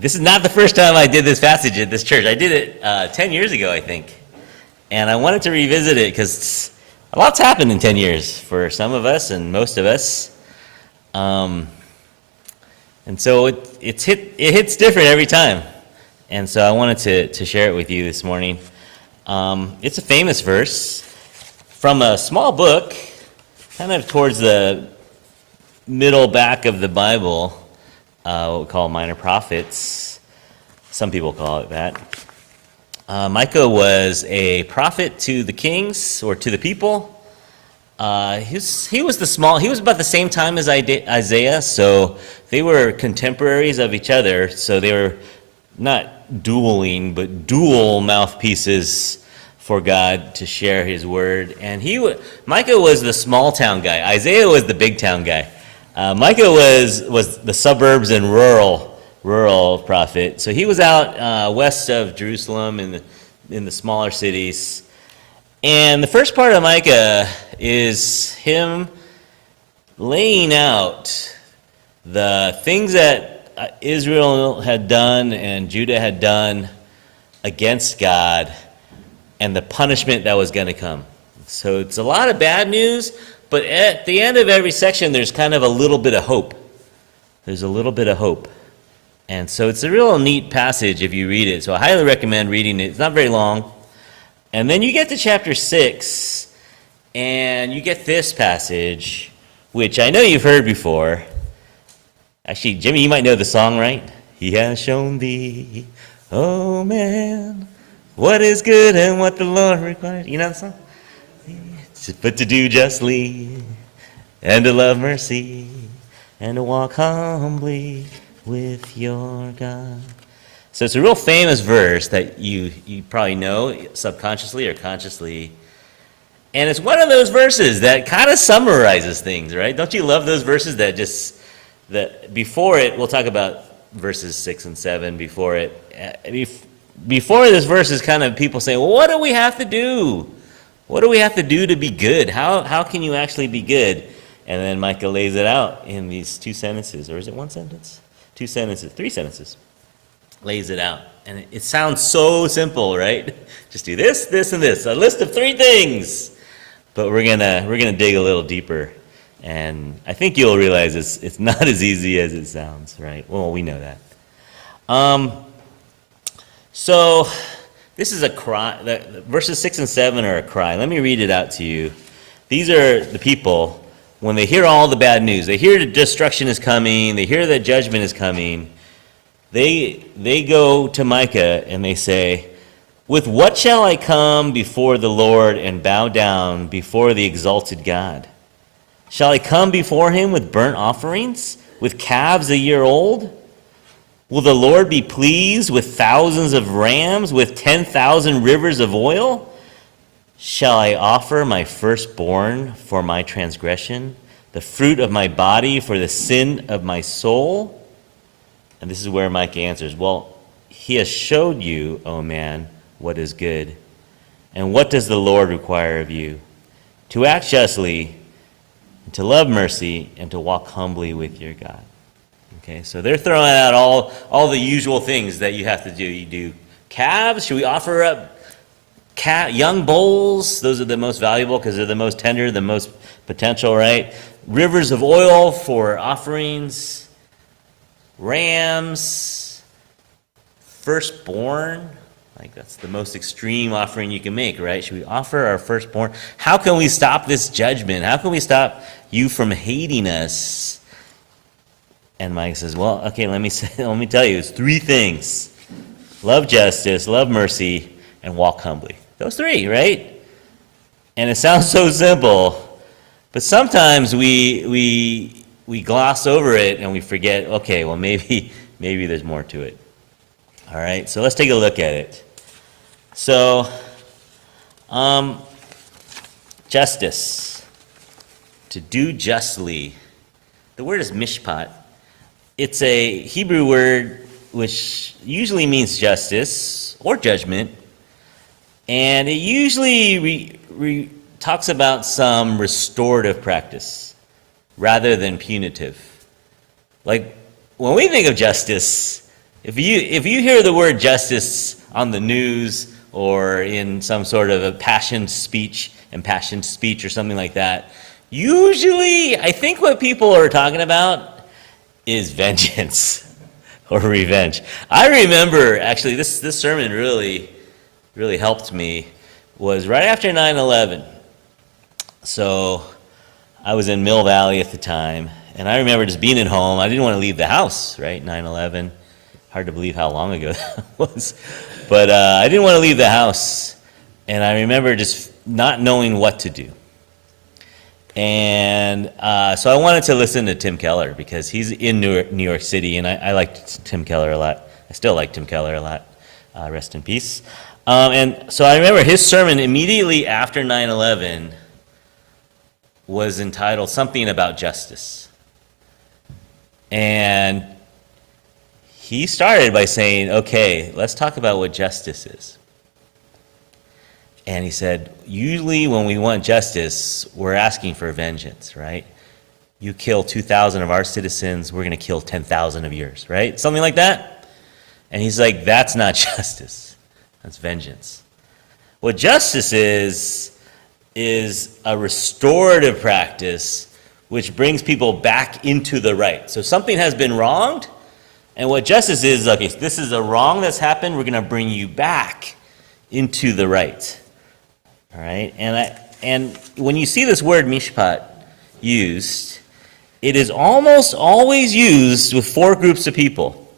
This is not the first time I did this passage at this church. I did it 10 years ago, I think. And I wanted to revisit it because a lot's happened in 10 years for some of us and most of us. And so it hits different every time. And so I wanted to share it with you this morning. It's a famous verse from a small book, kind of towards the middle back of the Bible, what we call Minor Prophets. Some people call it that. Micah was a prophet to the kings or to the people. He was about the same time as Isaiah, so they were contemporaries of each other. So they were not dueling, but dual mouthpieces for God to share His word. And Micah was the small town guy. Isaiah was the big town guy. Micah was the suburbs and rural prophet. So he was out west of Jerusalem in the smaller cities. And the first part of Micah is him laying out the things that Israel had done and Judah had done against God and the punishment that was going to come. So it's a lot of bad news, but at the end of every section, there's kind of a little bit of hope. There's a little bit of hope. And so it's a real neat passage if you read it. So I highly recommend reading it. It's not very long. And then you get to chapter 6, and you get this passage, which I know you've heard before. Actually, Jimmy, you might know the song, right? He has shown thee, oh man, what is good and what the Lord requires. You know the song? But to do justly, and to love mercy, and to walk humbly with your God. So it's a real famous verse that you probably know subconsciously or consciously. And it's one of those verses that kind of summarizes things, right? Don't you love those verses that before it, we'll talk about verses 6 and 7 before it. Before this verse is kind of people saying, well, what do we have to do? What do we have to do to be good? How can you actually be good? And then Micah lays it out in these 2 sentences. Or is it 1 sentence? 2 sentences, 3 sentences. Lays it out. And it sounds so simple, right? Just do this, this, and this. A list of 3 things. But we're gonna dig a little deeper. And I think you'll realize it's not as easy as it sounds, right? Well, we know that. So this is a cry. Verses 6 and 7 are a cry. Let me read it out to you. These are the people, when they hear all the bad news, they hear the destruction is coming, they hear that judgment is coming, they go to Micah and they say, with what shall I come before the Lord and bow down before the exalted God? Shall I come before him with burnt offerings, with calves a year old? Will the Lord be pleased with thousands of rams, with 10,000 rivers of oil? Shall I offer my firstborn for my transgression, the fruit of my body for the sin of my soul? And this is where Micah answers, well, he has showed you, O man, what is good. And what does the Lord require of you? To act justly, and to love mercy, and to walk humbly with your God. Okay, so they're throwing out all the usual things that you have to do. You do calves. Should we offer up young bulls? Those are the most valuable because they're the most tender, the most potential, right? Rivers of oil for offerings. Rams. Firstborn. Like that's the most extreme offering you can make, right? Should we offer our firstborn? How can we stop this judgment? How can we stop you from hating us? And Mike says, well, okay, let me tell you, it's 3 things. Love justice, love mercy, and walk humbly. Those 3, right? And it sounds so simple, but sometimes we gloss over it and we forget, okay, well maybe there's more to it. All right, so let's take a look at it. So, justice, to do justly. The word is mishpat. It's a Hebrew word which usually means justice or judgment, and it usually talks about some restorative practice rather than punitive. Like when we think of justice, If you hear the word justice on the news or in some sort of a impassioned speech or something like that, usually I think what people are talking about is vengeance or revenge. I remember, actually, this sermon really helped me, was right after 9/11. So I was in Mill Valley at the time, and I remember just being at home. I didn't want to leave the house, right? 9/11. Hard to believe how long ago that was. But I didn't want to leave the house, and I remember just not knowing what to do. And so I wanted to listen to Tim Keller because he's in New York City, and I liked Tim Keller a lot. I still like Tim Keller a lot. Rest in peace. And so I remember his sermon immediately after 9/11 was entitled something about justice. And he started by saying, okay, let's talk about what justice is. And he said, usually when we want justice, we're asking for vengeance, right? You kill 2,000 of our citizens, we're going to kill 10,000 of yours, right? Something like that. And he's like, that's not justice. That's vengeance. What justice is a restorative practice which brings people back into the right. So something has been wronged, and what justice is, okay, this is a wrong that's happened, we're going to bring you back into the right. All right? And when you see this word mishpat used, it is almost always used with four groups of people: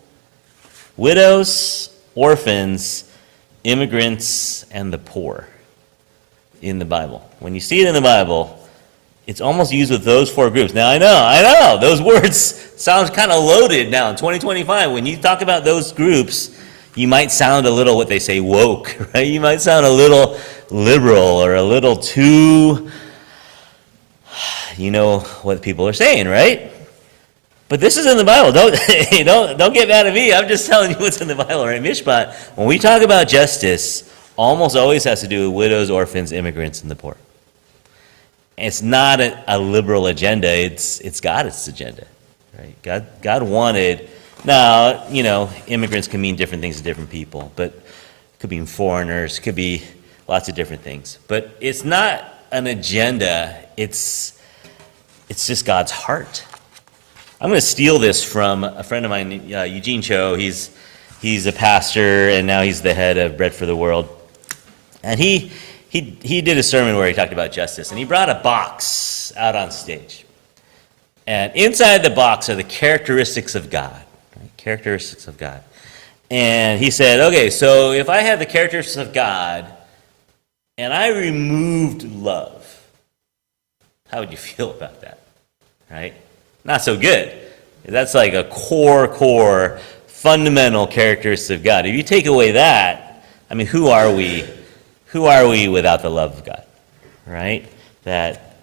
widows, orphans, immigrants, and the poor in the Bible. When you see it in the Bible, it's almost used with those four groups. Now, I know, those words sound kind of loaded now in 2025. When you talk about those groups, you might sound a little, what they say, woke, right? You might sound a little liberal or a little too, you know what people are saying, right? But this is in the Bible. Don't get mad at me. I'm just telling you what's in the Bible, right? Mishpat, when we talk about justice, almost always has to do with widows, orphans, immigrants, and the poor. It's not a liberal agenda. It's God's agenda, right? God wanted. Now, you know, immigrants can mean different things to different people, but it could be foreigners, could be lots of different things. But it's not an agenda. It's just God's heart. I'm going to steal this from a friend of mine, Eugene Cho. He's a pastor, and now he's the head of Bread for the World. And he did a sermon where he talked about justice, and he brought a box out on stage. And inside the box are the characteristics of God, right? Characteristics of God. And he said, okay, so if I had the characteristics of God, and I removed love, how would you feel about that, right? Not so good. That's like a core, fundamental characteristic of God. If you take away that, I mean, who are we? Who are we without the love of God, right? That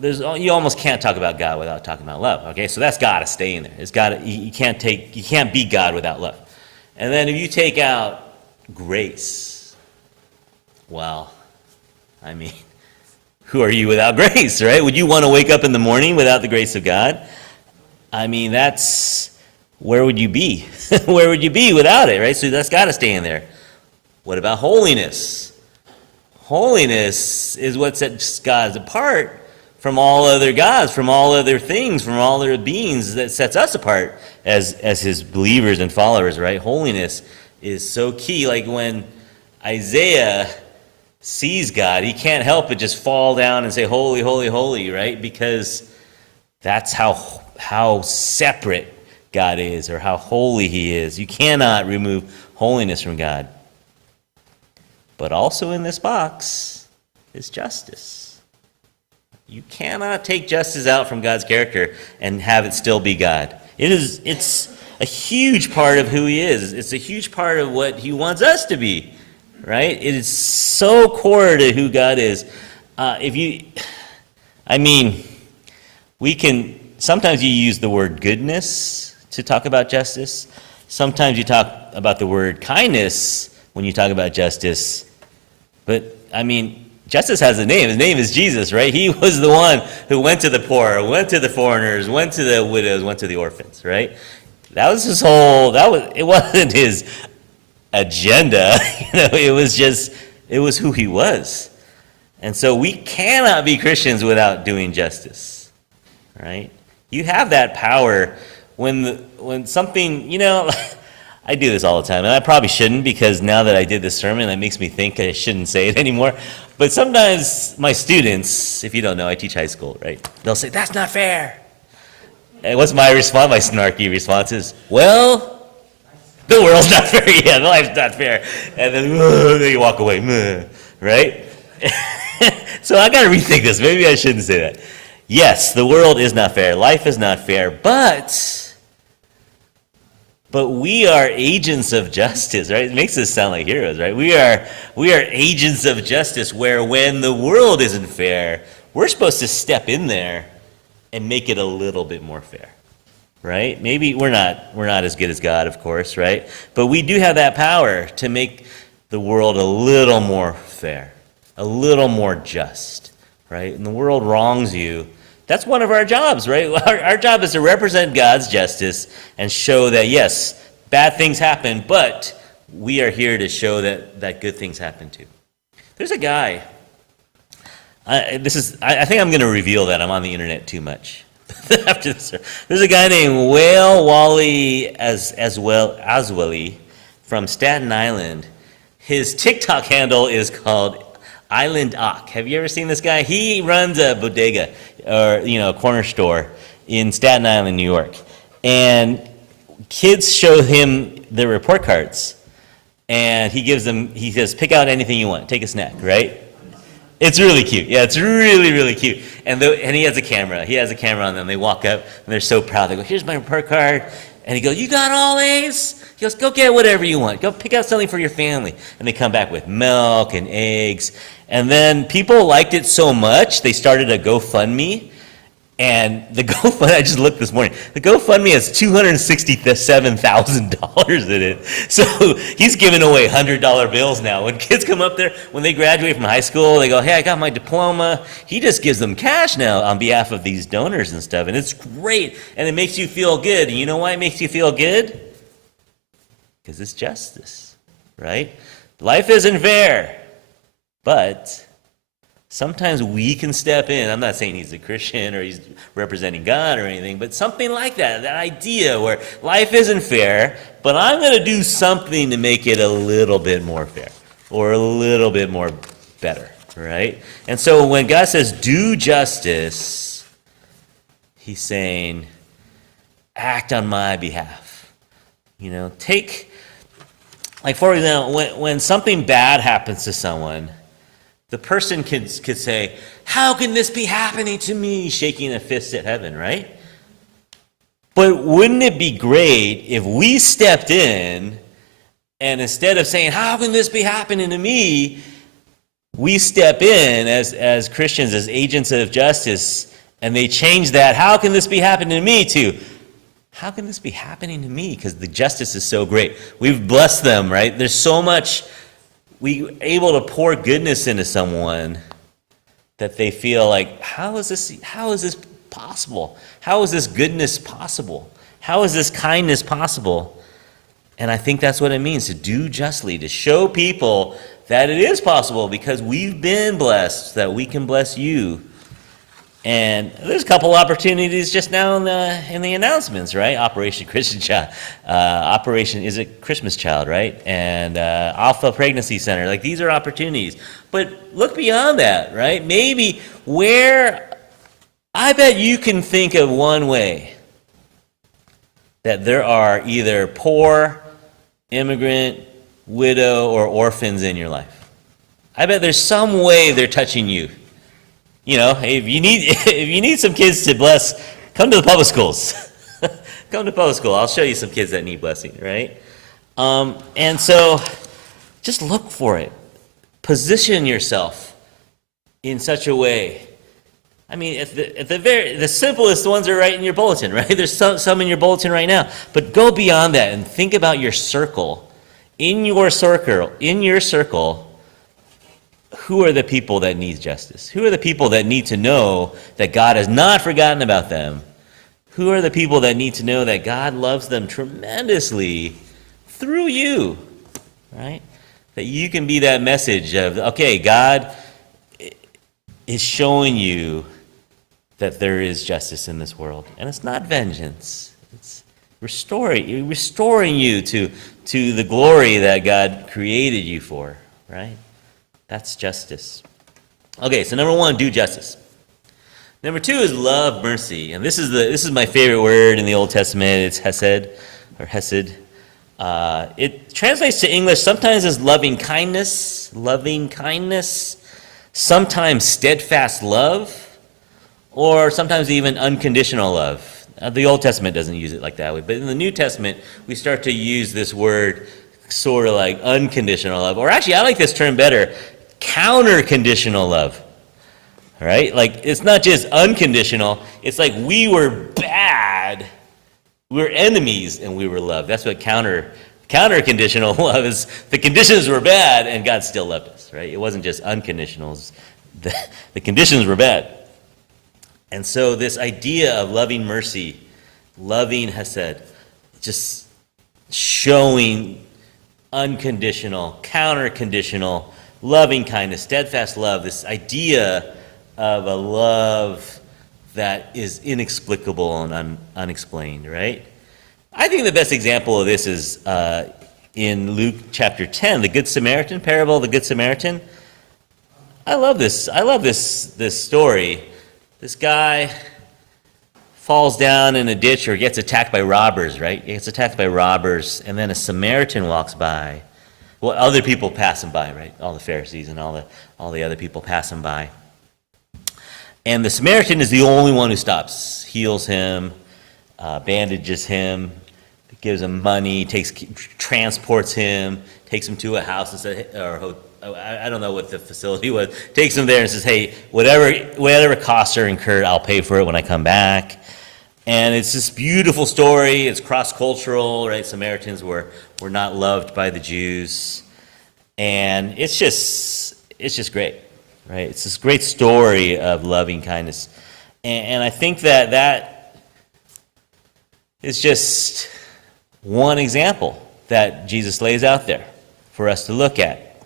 you almost can't talk about God without talking about love. Okay, so that's got to stay in there. It's got you can't be God without love. And then if you take out grace, well, I mean, who are you without grace, right? Would you want to wake up in the morning without the grace of God? I mean, where would you be? Where would you be without it, right? So that's got to stay in there. What about holiness? Holiness is what sets God apart from all other gods, from all other things, from all other beings, that sets us apart as his believers and followers, right? Holiness is so key. Like when Isaiah sees God, he can't help but just fall down and say, holy, holy, holy, right? Because that's how separate God is, or how holy he is. You cannot remove holiness from God. But also in this box is justice. You cannot take justice out from God's character and have it still be God. It's a huge part of who he is. It's a huge part of what he wants us to be, right? It is so core to who God is. Sometimes you use the word goodness to talk about justice. Sometimes you talk about the word kindness when you talk about justice. But, I mean, Justice has a name. His name is Jesus, right? He was the one who went to the poor, went to the foreigners, went to the widows, went to the orphans, right? That was his whole, it wasn't his agenda, it was who he was. And so we cannot be Christians without doing justice, right? You have that power when something, I do this all the time, and I probably shouldn't, because now that I did this sermon, that makes me think I shouldn't say it anymore. But sometimes my students, if you don't know, I teach high school, right? They'll say, "That's not fair." And what's my response? My snarky response is, "Well, the world's not fair. Yeah, life's not fair." And then you walk away, right? So I got to rethink this. Maybe I shouldn't say that. Yes, the world is not fair. Life is not fair, but we are agents of justice, right? It makes us sound like heroes, right? We are agents of justice, where when the world isn't fair, we're supposed to step in there and make it a little bit more fair, right? Maybe we're not as good as God, of course, right? But we do have that power to make the world a little more fair, a little more just, right? And the world wrongs you. That's one of our jobs, right? Our job is to represent God's justice and show that, yes, bad things happen, but we are here to show that good things happen too. There's a guy, I think I'm going to reveal that I'm on the internet too much. After this, there's a guy named Whale Wally Asweli from Staten Island. His TikTok handle is called Island Ock. Have you ever seen this guy? He runs a bodega, or a corner store in Staten Island, New York. And kids show him their report cards, and he says, "Pick out anything you want. Take a snack," right? It's really cute. Yeah, it's really, really cute. And he has a camera. He has a camera on them. They walk up, and they're so proud. They go, "Here's my report card." And he goes, "You got all A's?" He goes, "Go get whatever you want. Go pick out something for your family." And they come back with milk and eggs. And then people liked it so much, they started a GoFundMe. And the GoFundMe, I just looked this morning, the GoFundMe has $267,000 in it. So he's giving away $100 bills now. When kids come up there, when they graduate from high school, they go, "Hey, I got my diploma." He just gives them cash now on behalf of these donors and stuff. And it's great. And it makes you feel good. And you know why it makes you feel good? Because it's justice, right? Life isn't fair. But sometimes we can step in. I'm not saying he's a Christian or he's representing God or anything, but something like that idea where life isn't fair, but I'm going to do something to make it a little bit more fair or a little bit more better, right? And so when God says do justice, he's saying act on my behalf. Like for example, when something bad happens to someone, the person could say, "How can this be happening to me?" shaking a fist at heaven, right? But wouldn't it be great if we stepped in and instead of saying, "How can this be happening to me?" we step in as Christians, as agents of justice, and they change that, "How can this be happening to me?" to, "How can this be happening to me?" Because the justice is so great. We've blessed them, right? There's so much. We're able to pour goodness into someone that they feel like, how is this possible? How is this goodness possible? How is this kindness possible? And I think that's what it means to do justly, to show people that it is possible because we've been blessed, that we can bless you. And there's a couple opportunities just now in the announcements, right? Operation Christian Child, Operation Is It Christmas Child, right? And Alpha Pregnancy Center. Like, these are opportunities. But look beyond that, right? Maybe I bet you can think of one way that there are either poor, immigrant, widow, or orphans in your life. I bet there's some way they're touching you. If you need some kids to bless, come to the public schools. Come to public school. I'll show you some kids that need blessing, right? And so just look for it. Position yourself in such a way. I mean, the simplest ones are right in your bulletin, right? There's some in your bulletin right now. But go beyond that and think about your circle. In your circle, who are the people that need justice? Who are the people that need to know that God has not forgotten about them? Who are the people that need to know that God loves them tremendously through you, right? That you can be that message of, okay, God is showing you that there is justice in this world. And it's not vengeance. It's restoring you to the glory that God created you for, right? That's justice. Okay, so number one, do justice. Number two is love mercy. And this is my favorite word in the Old Testament. It's hesed, or hesed. It translates to English sometimes as loving kindness, sometimes steadfast love, or sometimes even unconditional love. The Old Testament doesn't use it like that way, but in the New Testament, we start to use this word sort of like unconditional love, or actually, I like this term better, counter-conditional love. All right? Like, it's not just unconditional, it's like we were bad, we were enemies, and we were loved. That's what counter-conditional love is. The conditions were bad, and God still loved us, right? It wasn't just unconditional. The conditions were bad. And so this idea of loving mercy, loving hesed, just showing unconditional, counter-conditional, loving kindness, steadfast love, this idea of a love that is inexplicable and unexplained, right? I think the best example of this is in Luke chapter 10, the Good Samaritan, parable of the Good Samaritan. I love this story. This guy falls down in a ditch or gets attacked by robbers, right? He gets attacked by robbers, and then a Samaritan walks by. Well, other people pass him by, right? All the Pharisees and all the other people pass him by. And the Samaritan is the only one who stops, heals him, bandages him, gives him money, transports him, takes him to a house and says, or I don't know what the facility was, takes him there and says, hey, whatever costs are incurred, I'll pay for it when I come back. And it's this beautiful story. It's cross-cultural, right? Samaritans were not loved by the Jews. And it's just great, right? It's this great story of loving kindness. And I think that is just one example that Jesus lays out there for us to look at.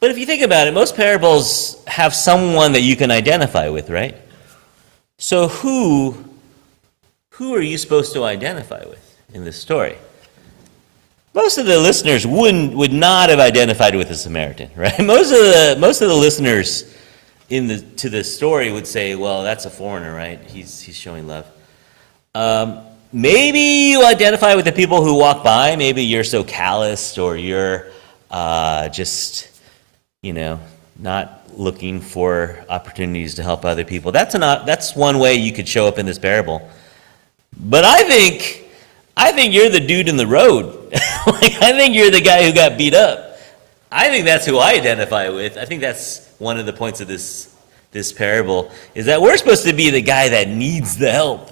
But if you think about it, most parables have someone that you can identify with, right? So who are you supposed to identify with in this story? Most of the listeners would not have identified with the Samaritan, right? Most of the listeners to the story would say, well, that's a foreigner, right? He's showing love. Maybe you identify with the people who walk by. Maybe you're so calloused, or you're just, not looking for opportunities to help other people. That's one way you could show up in this parable. But I think you're the dude in the road. I think you're the guy who got beat up. I think that's who I identify with. I think that's one of the points of this parable, is that we're supposed to be the guy that needs the help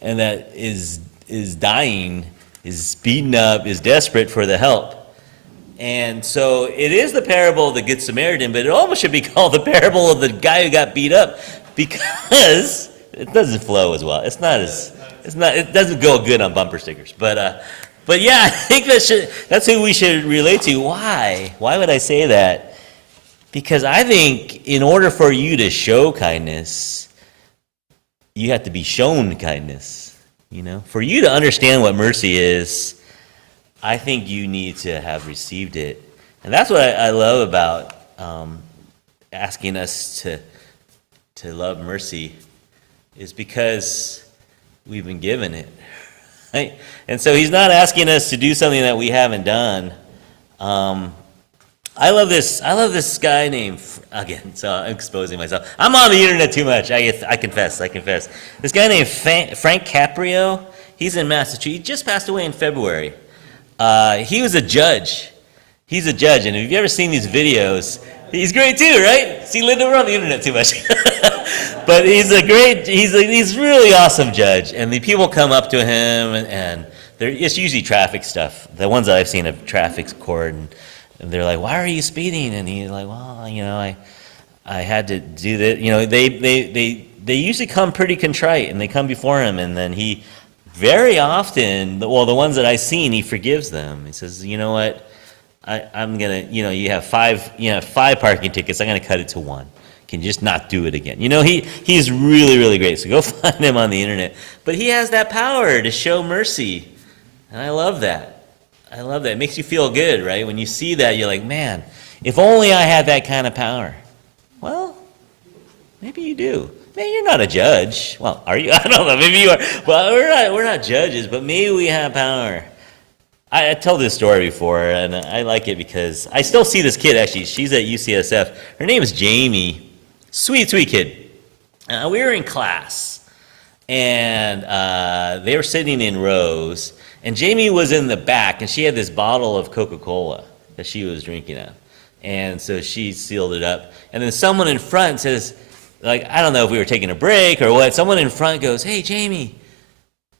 and that is dying, is beaten up, is desperate for the help. And so it is the parable of the Good Samaritan, but it almost should be called the parable of the guy who got beat up, because it doesn't flow as well. It doesn't go good on bumper stickers. But yeah, I think that's who we should relate to. Why? Why would I say that? Because I think in order for you to show kindness, you have to be shown kindness. For you to understand what mercy is, I think you need to have received it. And that's what I love about asking us to love mercy, is because we've been given it, right? And so he's not asking us to do something that we haven't done. I love this guy named, again, so I'm exposing myself. I'm on the internet too much. I confess. This guy named Frank Caprio, he's in Massachusetts. He just passed away in February. He was a judge. He's a judge, and if you've ever seen these videos, he's great too, right? See, Linda, we're on the internet too much. But he's really awesome judge, and the people come up to him, and it's usually traffic stuff. The ones that I've seen of traffic court, and they're like, why are you speeding? And he's like, well, I had to do that. They usually come pretty contrite, and they come before him, and then he very often, the ones that I've seen, he forgives them. He says, you know what, I'm gonna, you have five parking tickets. I'm gonna cut it to one. Can you just not do it again? He's really, really great. So go find him on the internet. But he has that power to show mercy, and I love that. It makes you feel good, right? When you see that, you're like, man, if only I had that kind of power. Well, maybe you do. Man, you're not a judge. Well, are you? I don't know. Maybe you are. Well, we're not judges, but maybe we have power. I told this story before, and I like it because I still see this kid, actually. She's at UCSF. Her name is Jamie. Sweet, sweet kid. We were in class, and they were sitting in rows, and Jamie was in the back, and she had this bottle of Coca-Cola that she was drinking out. And so she sealed it up. And then someone in front says, like, I don't know if we were taking a break or what, someone in front goes, hey, Jamie,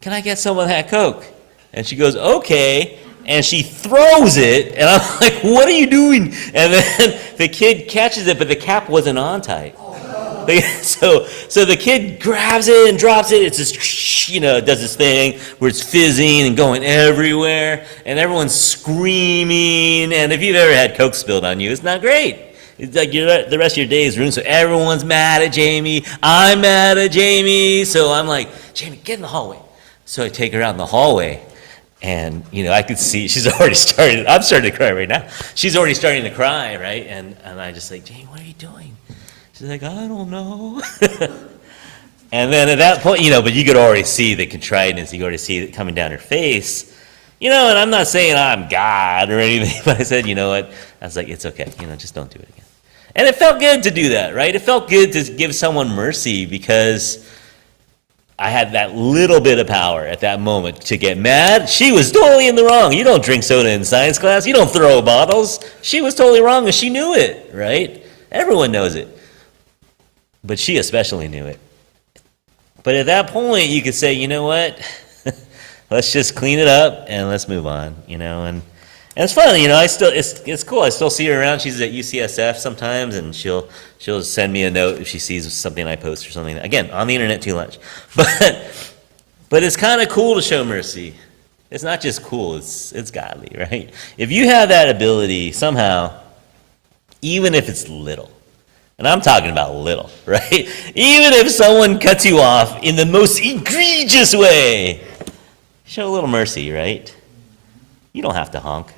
can I get some of that Coke? And she goes, okay. And she throws it, and I'm like, what are you doing? And then the kid catches it, but the cap wasn't on tight. So the kid grabs it and drops it. It's just, it does this thing where it's fizzing and going everywhere, and everyone's screaming. And if you've ever had Coke spilled on you, it's not great. It's like the rest of your day is ruined. So everyone's mad at Jamie. I'm mad at Jamie. So I'm like, Jamie, get in the hallway. So I take her out in the hallway. And, I could see she's already started. I'm starting to cry right now. She's already starting to cry, right? And I just like, Jamie, what are you doing? She's like, I don't know. And then at that point, but you could already see the contriteness. You could already see it coming down her face. And I'm not saying I'm God or anything, but I said, you know what? I was like, it's okay. Just don't do it again. And it felt good to do that, right? It felt good to give someone mercy because I had that little bit of power at that moment to get mad. She was totally in the wrong. You don't drink soda in science class. You don't throw bottles. She was totally wrong, and she knew it, right? Everyone knows it. But she especially knew it. But at that point, you could say, you know what? Let's just clean it up, and let's move on, And it's fun, it's cool. I still see her around. She's at UCSF sometimes, and she'll send me a note if she sees something I post or something. Again, on the internet too much. But it's kind of cool to show mercy. It's not just cool, it's godly, right? If you have that ability somehow, even if it's little, and I'm talking about little, right? Even if someone cuts you off in the most egregious way, show a little mercy, right? You don't have to honk.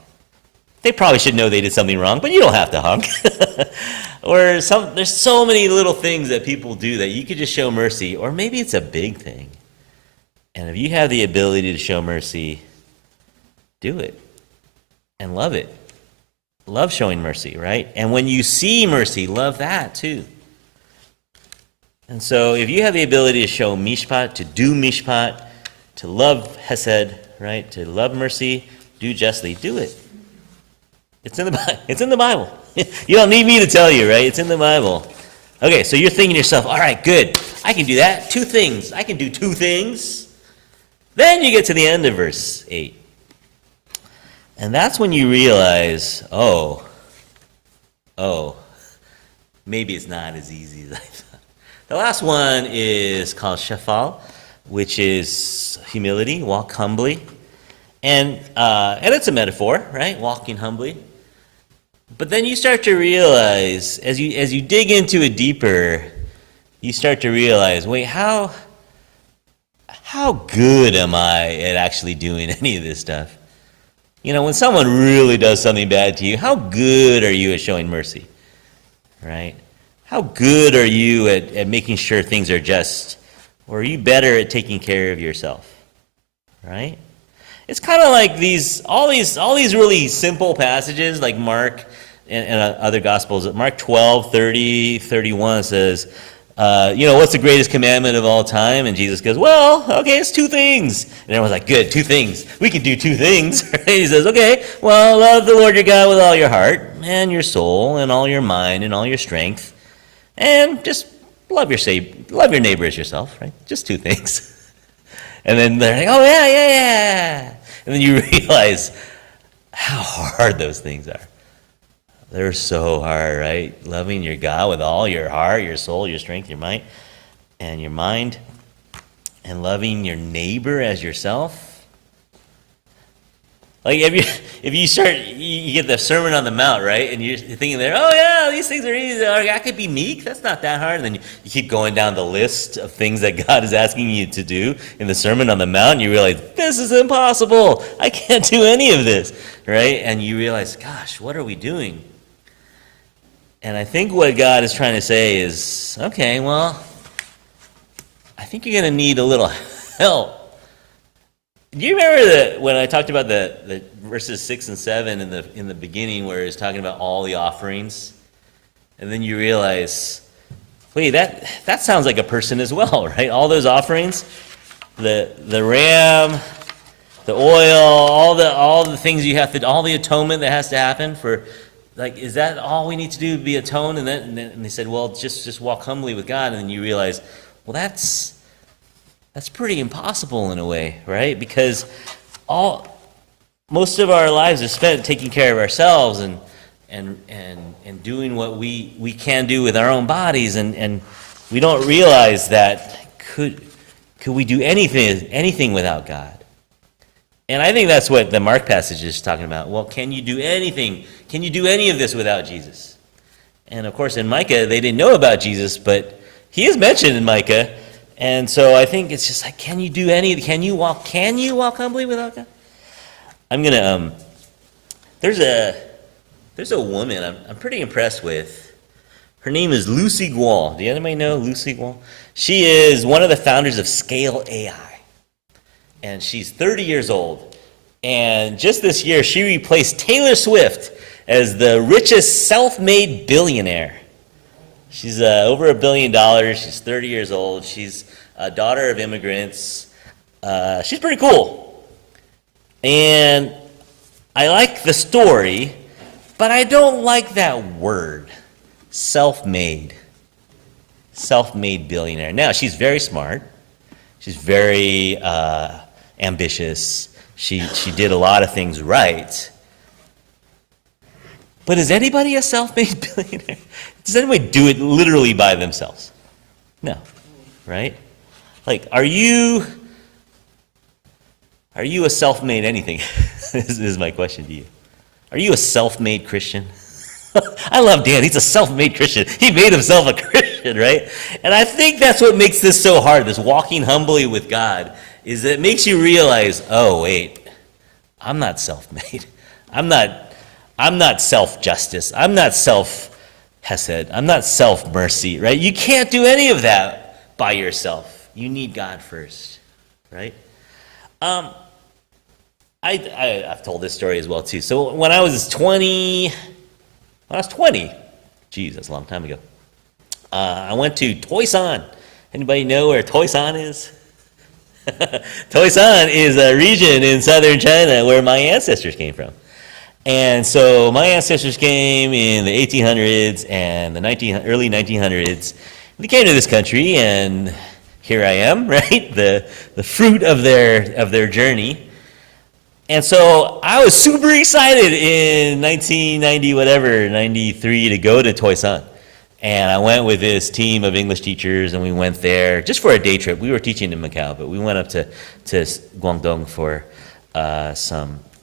They probably should know they did something wrong, but you don't have to honk. There's so many little things that people do that you could just show mercy, or maybe it's a big thing. And if you have the ability to show mercy, do it and love it. Love showing mercy, right? And when you see mercy, love that too. And so if you have the ability to show mishpat, to do mishpat, to love hesed, right? To love mercy, do justly, do it. It's in the Bible. You don't need me to tell you, right? It's in the Bible. Okay, so you're thinking to yourself, all right, good. I can do that. 2 things. I can do 2 things. Then you get to the end of verse 8. And that's when you realize, maybe it's not as easy as I thought. The last one is called shafal, which is humility, walk humbly. And it's a metaphor, right? Walking humbly. But then you start to realize, as you dig into it deeper, you start to realize, wait, how good am I at actually doing any of this stuff? When someone really does something bad to you, how good are you at showing mercy? Right? How good are you at making sure things are just? Or are you better at taking care of yourself? Right? It's kind of like all these really simple passages, like Mark and other Gospels. Mark 12, 30, 31 says, what's the greatest commandment of all time? And Jesus goes, well, okay, it's 2 things. And everyone's like, good, 2 things. We can do 2 things. He says, okay, well, love the Lord your God with all your heart and your soul and all your mind and all your strength. And just love your neighbor as yourself, right? Just 2 things. And then they're like, oh, yeah. And then you realize how hard those things are. They're so hard, right? Loving your God with all your heart, your soul, your strength, your might, and your mind, and loving your neighbor as yourself. Like if you start, you get the Sermon on the Mount, right? And you're thinking there, oh yeah, these things are easy. I could be meek. That's not that hard. And then you keep going down the list of things that God is asking you to do in the Sermon on the Mount, and you realize, this is impossible. I can't do any of this, right? And you realize, gosh, what are we doing? And I think what God is trying to say is, okay, well, I think you're going to need a little help. Do you remember when I talked about the verses 6 and 7 in the beginning, where it's talking about all the offerings, and then you realize, wait, that sounds like a person as well, right? All those offerings, the ram, the oil, all the things you have to, all the atonement that has to happen for, like, is that all we need to do to be atoned? And they said, well, just walk humbly with God, and then you realize, well, that's pretty impossible in a way, right? Because most of our lives are spent taking care of ourselves and doing what we can do with our own bodies, and we don't realize that could we do anything without God? And I think that's what the Mark passage is talking about. Well, can you do anything? Can you do any of this without Jesus? And of course, in Micah, they didn't know about Jesus, but he is mentioned in Micah. And so I think it's just like, can you walk humbly without God? I'm gonna there's a woman I'm pretty impressed with. Her name is Lucy Gual. Do anybody know Lucy Gual? She is one of the founders of Scale AI. And she's 30 years old. And just this year, she replaced Taylor Swift as the richest self-made billionaire. She's over $1 billion. She's 30 years old. She's a daughter of immigrants. She's pretty cool. And I like the story, but I don't like that word, self-made. Self-made billionaire. Now, she's very smart. She's very ambitious. She did a lot of things right. But is anybody a self-made billionaire? Does anybody do it literally by themselves? No, right? Like, are you a self-made anything? This is my question to you. Are you a self-made Christian? I love Dan. He's a self-made Christian. He made himself a Christian, right? And I think that's what makes this so hard, this walking humbly with God, is that it makes you realize, oh, wait, I'm not self-made. I'm not self-justice. I'm not self-hesed. I'm not self-mercy, right? You can't do any of that by yourself. You need God first, right? I've told this story as well, too. So when I was 20, geez, that's a long time ago, I went to Toisan. Anybody know where Toisan is? Toisan is a region in southern China where my ancestors came from. And so my ancestors came in the 1800s and the early 1900s. They came to this country, and here I am, right? The fruit of their journey. And so I was super excited in 93 to go to Toisan. And I went with this team of English teachers, and we went there just for a day trip. We were teaching in Macau, but we went up to Guangdong for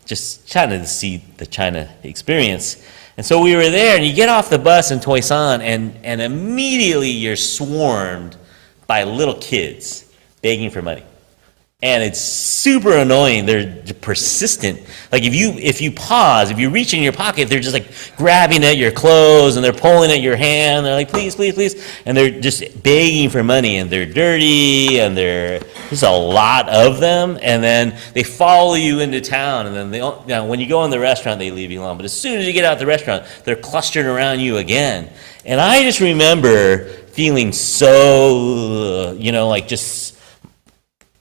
just trying to see the China experience. And so we were there, and you get off the bus in Toisan, and immediately you're swarmed by little kids begging for money. And it's super annoying. They're persistent. Like if you pause, if you reach in your pocket, they're just like grabbing at your clothes, and they're pulling at your hand. They're like, please, please, please. And they're just begging for money, and they're dirty, and there's a lot of them. And then they follow you into town, and then when you go in the restaurant, they leave you alone. But as soon as you get out the restaurant, they're clustered around you again. And I just remember feeling so, like just,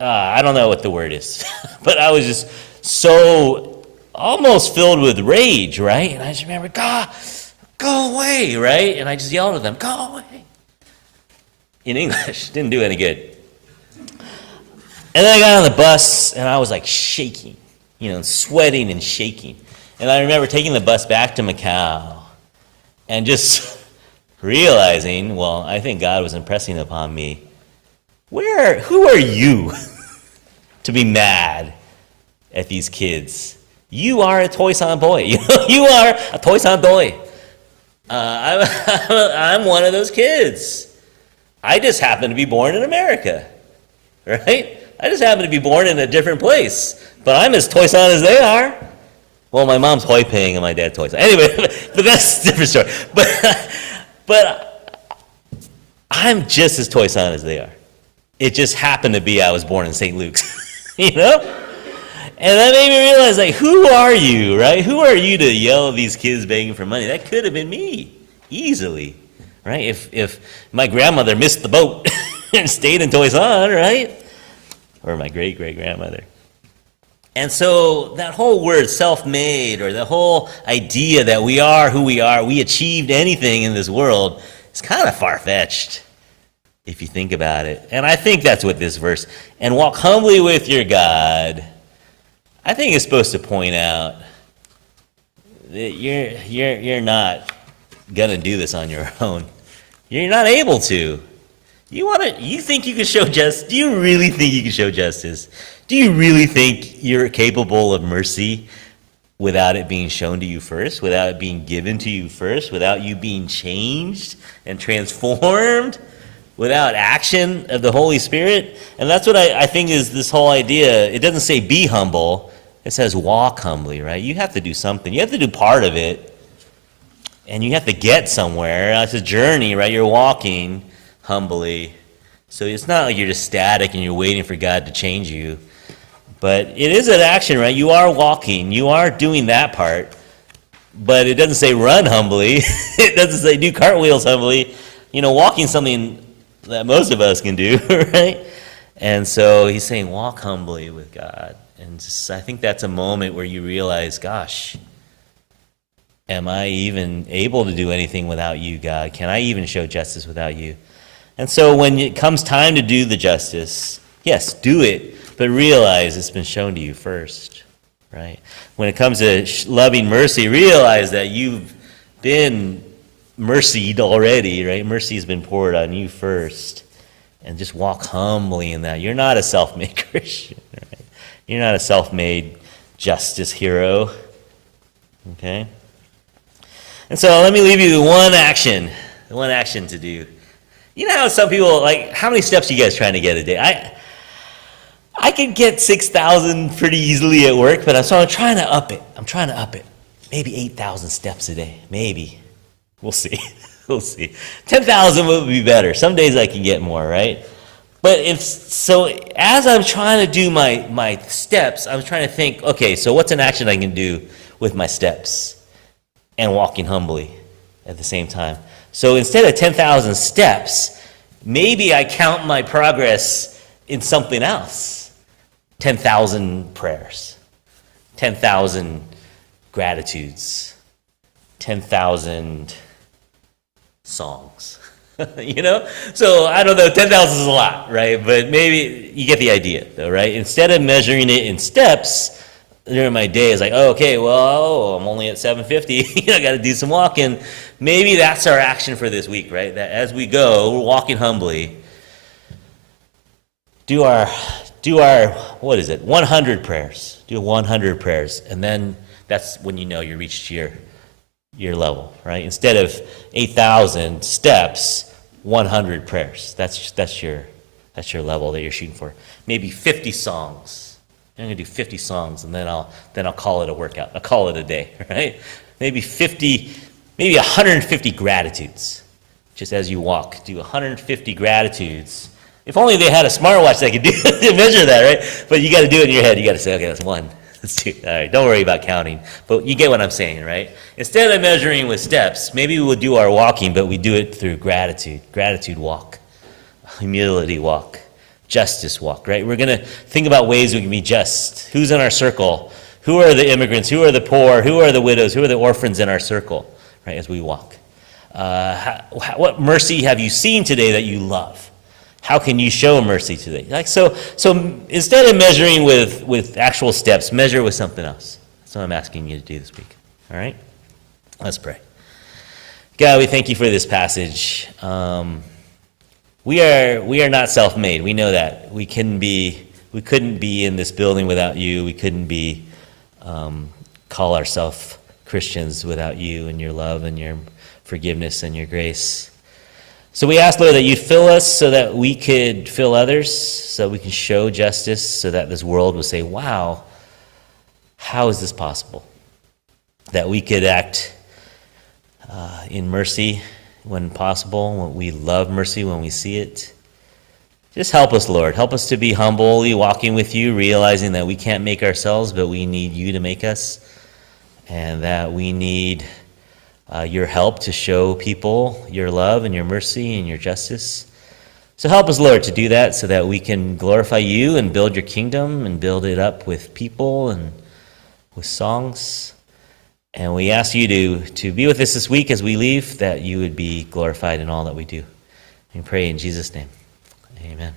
I don't know what the word is, but I was just so almost filled with rage, right? And I just remember, God, go away, right? And I just yelled at them, go away. In English, didn't do any good. And then I got on the bus, and I was like shaking, sweating and shaking. And I remember taking the bus back to Macau, and just realizing, well, I think God was impressing upon me, who are you to be mad at these kids? You are a Toy-san boy. You are a Toy-san boy. I'm one of those kids. I just happen to be born in America, right? I just happen to be born in a different place, but I'm as Toy-san as they are. Well, my mom's hoi-paying and my dad Toy-san. Anyway, but that's a different story. But I'm just as Toy-san as they are. It just happened to be I was born in St. Luke's, And that made me realize, like, who are you, right? Who are you to yell at these kids begging for money? That could have been me, easily, right? If my grandmother missed the boat and stayed in Toy-san, right? Or my great-great-grandmother. And so that whole word self-made, or the whole idea that we are who we are, we achieved anything in this world, is kind of far-fetched if you think about it. And I think that's what this verse, and walk humbly with your God, I think it's supposed to point out that you're not gonna do this on your own. You're not able to. You think you can show justice? Do you really think you can show justice? Do you really think you're capable of mercy without it being shown to you first, without it being given to you first, without you being changed and transformed, without action of the Holy Spirit? And that's what I think is this whole idea. It doesn't say be humble. It says walk humbly, right? You have to do something. You have to do part of it. And you have to get somewhere. It's a journey, right? You're walking humbly. So it's not like you're just static and you're waiting for God to change you. But it is an action, right? You are walking. You are doing that part. But it doesn't say run humbly. It doesn't say do cartwheels humbly. Walking is something that most of us can do, right? And so he's saying walk humbly with God. And I think that's a moment where you realize, gosh, am I even able to do anything without you, God? Can I even show justice without you? And so when it comes time to do the justice, yes, do it, but realize it's been shown to you first, right? When it comes to loving mercy, realize that you've been mercied already, right? Mercy has been poured on you first. And just walk humbly in that. You're not a self-made Christian, right? You're not a self-made justice hero, okay? And so let me leave you with one action to do. You know how some people, like, how many steps are you guys trying to get a day? I could get 6,000 pretty easily at work, but I'm trying to up it. Maybe 8,000 steps a day, maybe. We'll see. 10,000 would be better. Some days I can get more, right? But as I'm trying to do my steps, I'm trying to think, okay, so what's an action I can do with my steps and walking humbly at the same time? So instead of 10,000 steps, maybe I count my progress in something else. 10,000 prayers, 10,000 gratitudes, 10,000 songs. So I don't know, 10,000 is a lot, right? But maybe you get the idea, though, right? Instead of measuring it in steps during my day, it's like, oh, okay, well, I'm only at 750. I got to do some walking. Maybe that's our action for this week, right? That as we go, we're walking humbly. Do our 100 prayers. Do 100 prayers, and then that's when you reached your level, right? Instead of 8,000 steps, 100 prayers. That's your level that you're shooting for. Maybe 50 songs. I'm gonna do 50 songs, and then I'll call it a workout. I'll call it a day, right? Maybe 150 gratitudes. Just as you walk, do 150 gratitudes. If only they had a smartwatch that could do to measure that, right? But you got to do it in your head. You got to say, okay, that's one. Let's do it. All right, don't worry about counting. But you get what I'm saying, right? Instead of measuring with steps, maybe we'll do our walking, but we do it through gratitude. Gratitude walk. Humility walk. Justice walk, right? We're going to think about ways we can be just. Who's in our circle? Who are the immigrants? Who are the poor? Who are the widows? Who are the orphans in our circle, right, as we walk? What mercy have you seen today that you love? How can you show mercy today? So instead of measuring with actual steps, measure with something else. That's what I'm asking you to do this week. All right? Let's pray. God, we thank you for this passage. We are not self-made. We know that. We couldn't be in this building without you. We couldn't be call ourselves Christians without you and your love and your forgiveness and your grace. So we ask, Lord, that you fill us so that we could fill others, so that we can show justice, so that this world will say, wow, how is this possible? That we could act in mercy when possible. We love mercy when we see it. Just help us, Lord. Help us to be humbly walking with you, realizing that we can't make ourselves, but we need you to make us, and that we need your help to show people your love and your mercy and your justice. So help us, Lord, to do that so that we can glorify you and build your kingdom and build it up with people and with songs. And we ask you to be with us this week as we leave, that you would be glorified in all that we do. We pray in Jesus' name. Amen.